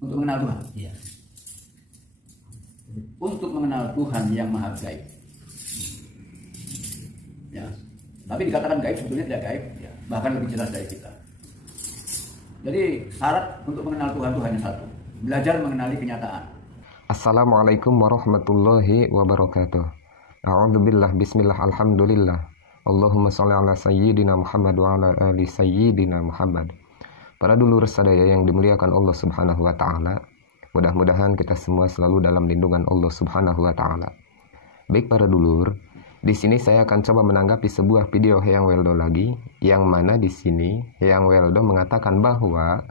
untuk mengenal Tuhan. Iya. Untuk mengenal Tuhan yang maha gaib. Ya. Tapi dikatakan gaib sebetulnya tidak gaib, ya. Bahkan lebih jelas dari kita. Jadi syarat untuk mengenal Tuhan itu hanya satu, belajar mengenali kenyataan. Assalamualaikum warahmatullahi wabarakatuh. A'udzubillah, bismillah, alhamdulillah. Allahumma sholli ala sayyidina Muhammad wa ala ali sayyidina Muhammad. Para dulur sadaya yang dimuliakan Allah Subhanahu wa taala, mudah-mudahan kita semua selalu dalam lindungan Allah Subhanahu wa taala. Baik para dulur, di sini saya akan coba menanggapi sebuah video Eyang Weldo lagi, yang mana di sini Eyang Weldo mengatakan bahwa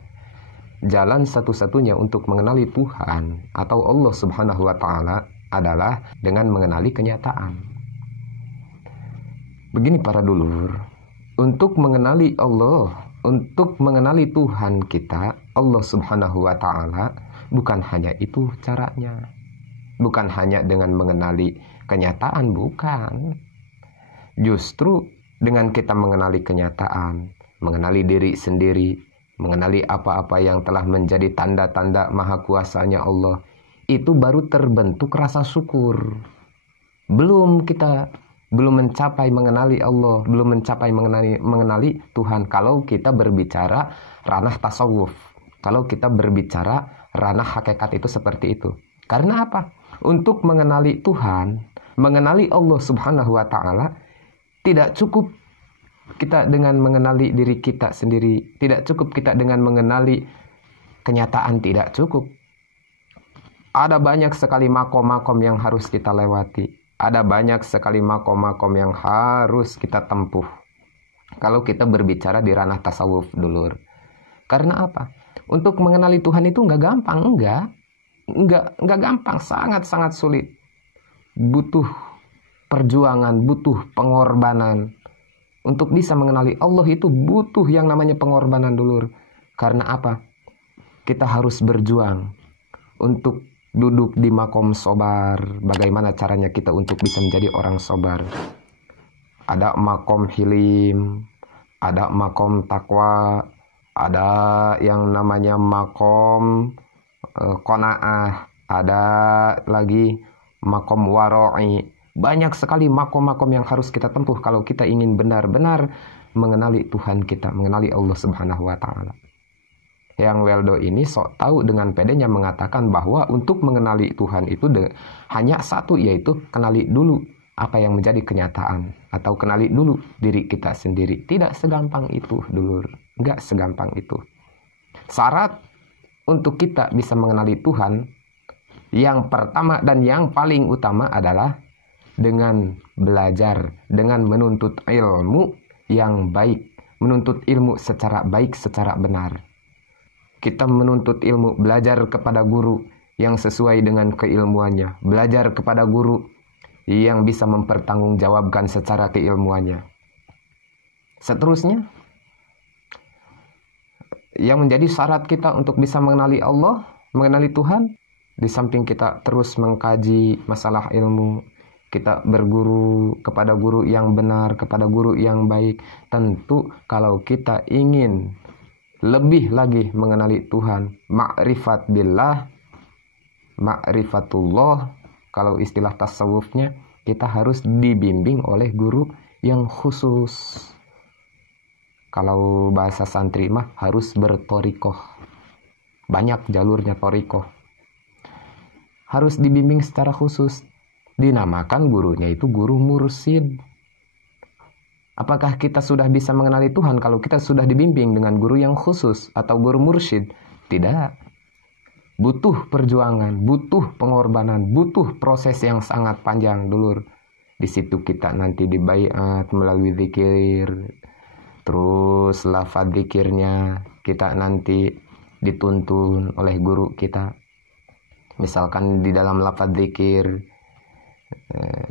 jalan satu-satunya untuk mengenali Tuhan atau Allah Subhanahu wa taala adalah dengan mengenali kenyataan. Begini para dulur, untuk mengenali Allah, untuk mengenali Tuhan kita, Allah Subhanahu wa taala, bukan hanya itu caranya. Bukan hanya dengan mengenali kenyataan, bukan. Justru dengan kita mengenali kenyataan, mengenali diri sendiri, mengenali apa-apa yang telah menjadi tanda-tanda maha kuasanya Allah, itu baru terbentuk rasa syukur. Belum mencapai mengenali Allah, belum mencapai mengenali Tuhan kalau kita berbicara ranah tasawuf, kalau kita berbicara ranah hakikat itu seperti itu. Karena apa? Untuk mengenali Tuhan, mengenali Allah Subhanahu wa taala, tidak cukup kita dengan mengenali diri kita sendiri, tidak cukup kita dengan mengenali kenyataan, tidak cukup. Ada banyak sekali makom-makom yang harus kita lewati. Ada banyak sekali makom-makom yang harus kita tempuh kalau kita berbicara di ranah tasawuf, dulur. Karena apa? Untuk mengenali Tuhan itu nggak gampang, nggak gampang, sangat-sangat sulit. Butuh perjuangan, butuh pengorbanan. Untuk bisa mengenali Allah itu butuh yang namanya pengorbanan, dulur. Karena apa? Kita harus berjuang untuk duduk di makom sobar. Bagaimana caranya kita untuk bisa menjadi orang sobar? Ada makom hilim, ada makom takwa, ada yang namanya makom qanaah, ada lagi makom waro'i. Banyak sekali makom-makom yang harus kita tempuh kalau kita ingin benar-benar mengenali Tuhan kita, mengenali Allah Subhanahu wa taala. Eyang Weldo ini sok tahu dengan pedenya mengatakan bahwa untuk mengenali Tuhan itu hanya satu, yaitu kenali dulu apa yang menjadi kenyataan, atau kenali dulu diri kita sendiri. Tidak segampang itu, dulur. Enggak segampang itu. Syarat untuk kita bisa mengenali Tuhan, yang pertama dan yang paling utama adalah dengan belajar, dengan menuntut ilmu yang baik, menuntut ilmu secara baik, secara benar. Kita menuntut ilmu, belajar kepada guru yang sesuai dengan keilmuannya, belajar kepada guru yang bisa mempertanggungjawabkan secara keilmuannya. Seterusnya, yang menjadi syarat kita untuk bisa mengenali Allah, mengenali Tuhan, di samping kita terus mengkaji masalah ilmu, kita berguru kepada guru yang benar, kepada guru yang baik. Tentu kalau kita ingin lebih lagi mengenali Tuhan, ma'rifat billah, ma'rifatullah, kalau istilah tasawufnya, kita harus dibimbing oleh guru yang khusus. Kalau bahasa santri mah harus bertorikoh. Banyak jalurnya torikoh. Harus dibimbing secara khusus. Dinamakan gurunya itu guru mursyid. Apakah kita sudah bisa mengenali Tuhan kalau kita sudah dibimbing dengan guru yang khusus atau guru mursyid? Tidak. Butuh perjuangan, butuh pengorbanan, butuh proses yang sangat panjang, dulur. Di situ kita nanti dibaiat melalui zikir. Terus lafaz zikirnya kita nanti dituntun oleh guru kita. Misalkan di dalam lafaz zikir,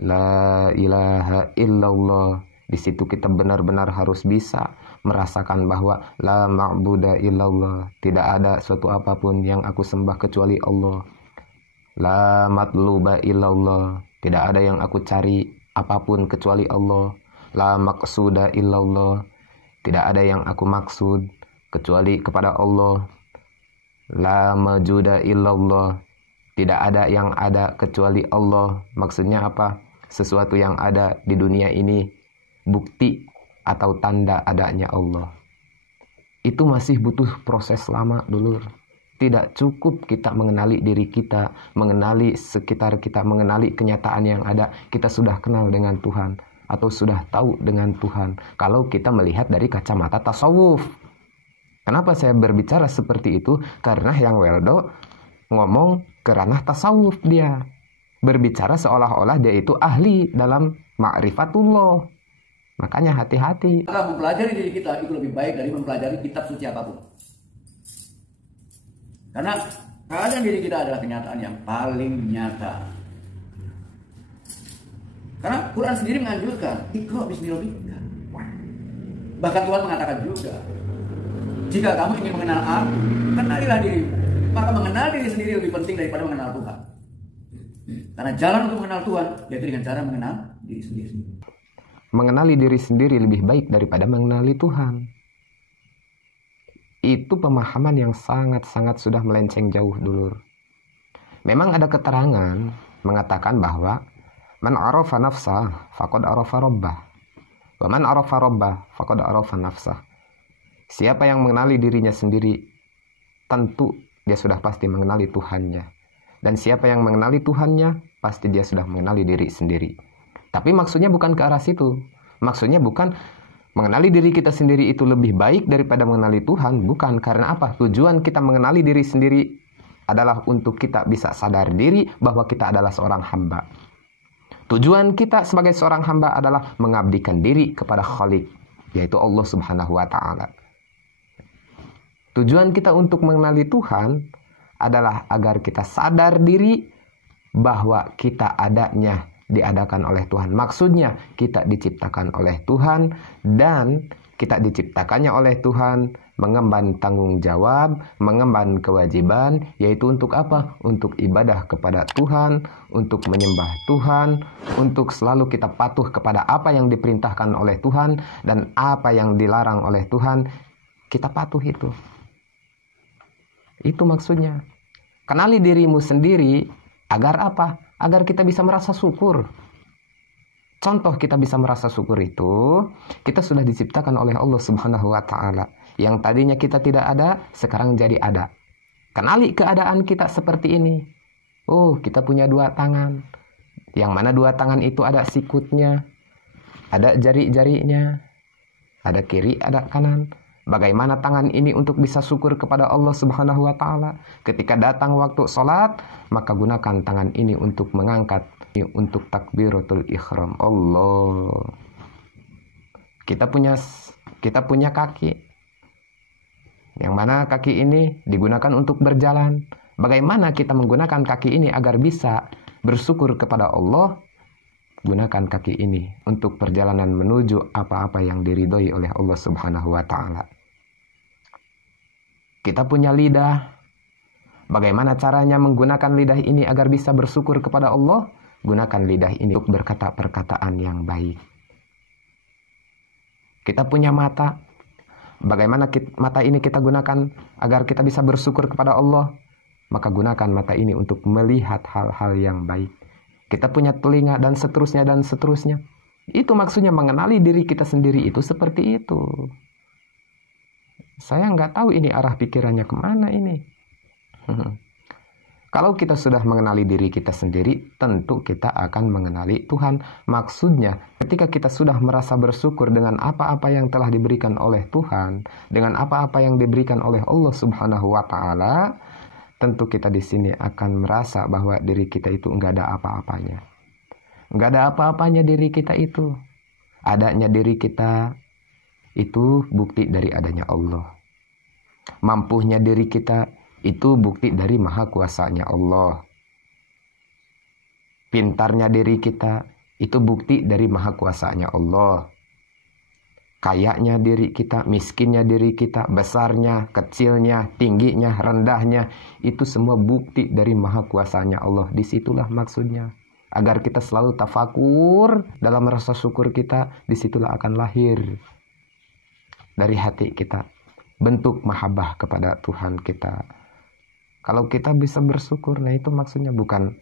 la ilaha illallah. Di situ kita benar-benar harus bisa merasakan bahwa la ma'buda illallah, tidak ada suatu apapun yang aku sembah kecuali Allah. La matluba illallah, tidak ada yang aku cari apapun kecuali Allah. La maqsuda illallah, tidak ada yang aku maksud kecuali kepada Allah. La majuda illallah. Tidak ada yang ada kecuali Allah. Maksudnya apa? Sesuatu yang ada di dunia ini bukti atau tanda adanya Allah. Itu masih butuh proses lama dulu. Tidak cukup kita mengenali diri kita, mengenali sekitar kita, mengenali kenyataan yang ada. Kita sudah kenal dengan Tuhan atau sudah tahu dengan Tuhan. Kalau kita melihat dari kacamata tasawuf. Kenapa saya berbicara seperti itu? Karena yang Weldo ngomong ke ranah tasawuf dia. Berbicara seolah-olah dia itu ahli dalam ma'rifatullah. Makanya hati-hati. Maka mempelajari diri kita itu lebih baik dari mempelajari kitab suci apapun. Karena keadaan diri kita adalah kenyataan yang paling nyata. Karena Quran sendiri menganjurkan, Iqra bismi rabbika. Bahkan Tuhan mengatakan juga, jika kamu ingin mengenal aku, kenalilah dirimu. Maka mengenal diri sendiri lebih penting daripada mengenal Tuhan. Karena jalan untuk mengenal Tuhan yaitu dengan cara mengenal diri sendiri. Mengenali diri sendiri lebih baik daripada mengenali Tuhan. Itu pemahaman yang sangat-sangat sudah melenceng jauh dulu. Memang ada keterangan mengatakan bahwa man arafa nafsah faqad arafa rabbah. Wa man arafa rabbah faqad arafa nafsah. Siapa yang mengenali dirinya sendiri, tentu dia sudah pasti mengenali Tuhannya. Dan siapa yang mengenali Tuhannya, pasti dia sudah mengenali diri sendiri. Tapi maksudnya bukan ke arah situ. Maksudnya bukan mengenali diri kita sendiri itu lebih baik daripada mengenali Tuhan. Bukan. Karena apa? Tujuan kita mengenali diri sendiri adalah untuk kita bisa sadar diri bahwa kita adalah seorang hamba. Tujuan kita sebagai seorang hamba adalah mengabdikan diri kepada Khalik, yaitu Allah Subhanahu wa Ta'ala. Tujuan kita untuk mengenali Tuhan adalah agar kita sadar diri bahwa kita adanya diadakan oleh Tuhan. Maksudnya kita diciptakan oleh Tuhan dan kita diciptakannya oleh Tuhan mengemban tanggung jawab, mengemban kewajiban, yaitu untuk apa? Untuk ibadah kepada Tuhan, untuk menyembah Tuhan, untuk selalu kita patuh kepada apa yang diperintahkan oleh Tuhan dan apa yang dilarang oleh Tuhan, kita patuh itu. Itu maksudnya. Kenali dirimu sendiri agar apa? Agar kita bisa merasa syukur. Contoh kita bisa merasa syukur itu, kita sudah diciptakan oleh Allah Subhanahu wa Ta'ala. Yang tadinya kita tidak ada, sekarang jadi ada. Kenali keadaan kita seperti ini. Oh, kita punya 2 tangan. Yang mana 2 tangan itu ada sikutnya, ada jari-jarinya, ada kiri, ada kanan. Bagaimana tangan ini untuk bisa syukur kepada Allah Subhanahu wa Ta'ala? Ketika datang waktu sholat, maka gunakan tangan ini untuk mengangkat, untuk takbiratul ihram. Allah. Kita punya kaki. Yang mana kaki ini digunakan untuk berjalan. Bagaimana kita menggunakan kaki ini agar bisa bersyukur kepada Allah? Gunakan kaki ini untuk perjalanan menuju apa-apa yang diridhoi oleh Allah Subhanahu wa Ta'ala. Kita punya lidah. Bagaimana caranya menggunakan lidah ini agar bisa bersyukur kepada Allah? Gunakan lidah ini untuk berkata perkataan yang baik. Kita punya mata. Bagaimana mata ini kita gunakan agar kita bisa bersyukur kepada Allah? Maka gunakan mata ini untuk melihat hal-hal yang baik. Kita punya telinga dan seterusnya dan seterusnya. Itu maksudnya mengenali diri kita sendiri itu seperti itu. Saya nggak tahu ini arah pikirannya kemana ini. Kalau kita sudah mengenali diri kita sendiri, tentu kita akan mengenali Tuhan. Maksudnya, ketika kita sudah merasa bersyukur dengan apa-apa yang telah diberikan oleh Tuhan, dengan apa-apa yang diberikan oleh Allah Subhanahu wa Ta'ala, tentu kita di sini akan merasa bahwa diri kita itu nggak ada apa-apanya. Nggak ada apa-apanya diri kita itu. Adanya diri kita itu bukti dari adanya Allah. Mampunya diri kita itu bukti dari maha kuasanya Allah. Pintarnya diri kita itu bukti dari maha kuasanya Allah. Kayanya diri kita, miskinnya diri kita, besarnya, kecilnya, tingginya, rendahnya, itu semua bukti dari maha kuasanya Allah. Disitulah maksudnya. Agar kita selalu tafakur dalam rasa syukur kita, disitulah akan lahir dari hati kita bentuk mahabbah kepada Tuhan kita. Kalau kita bisa bersyukur, nah itu maksudnya bukan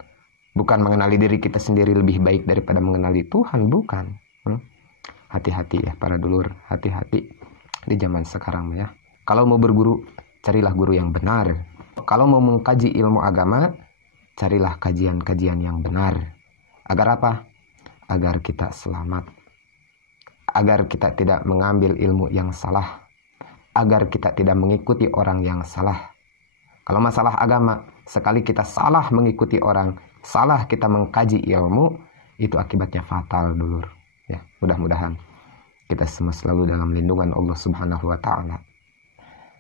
mengenali diri kita sendiri lebih baik daripada mengenali Tuhan, bukan. Hati-hati ya para dulur, hati-hati di zaman sekarang ya. Kalau mau berguru, carilah guru yang benar. Kalau mau mengkaji ilmu agama, carilah kajian-kajian yang benar. Agar apa? Agar kita selamat. Agar kita tidak mengambil ilmu yang salah. Agar kita tidak mengikuti orang yang salah. Kalau masalah agama, sekali kita salah mengikuti orang, salah kita mengkaji ilmu, itu akibatnya fatal dulur. Ya, mudah-mudahan kita semua selalu dalam lindungan Allah Subhanahu wa taala.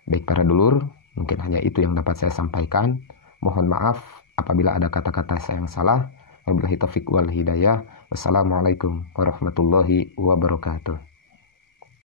Baik para dulur, mungkin hanya itu yang dapat saya sampaikan. Mohon maaf apabila ada kata-kata saya yang salah. Wabillahi taufiq wal hidayah. Wassalamualaikum warahmatullahi wabarakatuh.